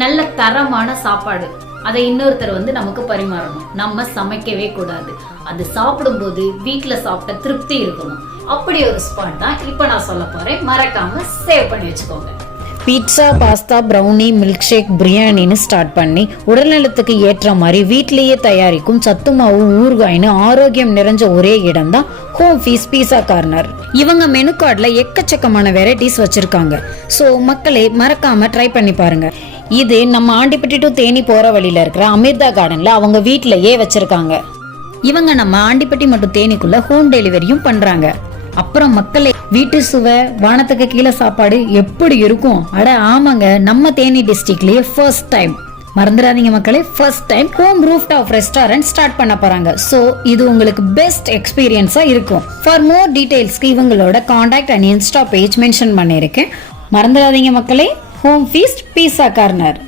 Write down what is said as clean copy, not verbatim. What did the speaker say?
நல்ல தரமான சாப்பாடு அதை இன்னொருத்தர் நமக்கு பரிமாறணும். நம்ம சமைக்கவே கூடாது. அது சாப்பிடும்போது வீட்டுல சாப்பிட்ட திருப்தி இருக்கணும். அப்படி ஒரு ஸ்பாட் தான் இப்ப நான் சொல்ல போறேன். மறக்காம சேவ் பண்ணி வச்சுக்கோங்க. Pizza, pasta, brownie, milk shake, பிரியாணின்னு ஸ்டார்ட் பண்ணி உடல்நலத்துக்கு ஏற்ற மாதிரி வீட்லேயே தயாரிக்கும் சத்து மாவு, ஊறுகாய்னு ஆரோக்கியம் நிறைஞ்ச ஒரே இடம் தான் ஹோம் ஃபீஸ்ட் பீஸா கார்னர். இவங்க மெனு கார்ட்ல எக்கச்சக்கமான வெரைட்டிஸ் வச்சிருக்காங்க. ஸோ மக்களே மறக்காம ட்ரை பண்ணி பாருங்க. இது நம்ம ஆண்டிப்பட்டி டு தேனி போற வழியில இருக்கிற அமிர்தா கார்டன்ல அவங்க வீட்லயே வச்சிருக்காங்க. இவங்க நம்ம ஆண்டிப்பட்டி மற்றும் தேனிக்குள்ள ஹோம் டெலிவரியும் பண்றாங்க. அப்புறம் மக்களே, வீட்டு சுவை வானத்துக்கு கீழே சாப்பாடு எப்படி இருக்கும்? அட ஆமாங்க, நம்ம தேனி டிஸ்ட்ரிக்ட்லயே ஃபர்ஸ்ட் டைம், மறந்துடாதீங்க மக்களே, first time home roof top restaurant start பண்ண போறாங்க. சோ இது உங்களுக்கு பெஸ்ட் எக்ஸ்பீரியன்ஸா இருக்கும். ஃபார் மோர் டீடைல்ஸ்க்கு இவங்களோட contact and Insta page mention பண்ணிருக்கேன். மறந்துடாதீங்க மக்களே, ஹோம் ஃபீஸ்ட் பீஸா கார்னர்.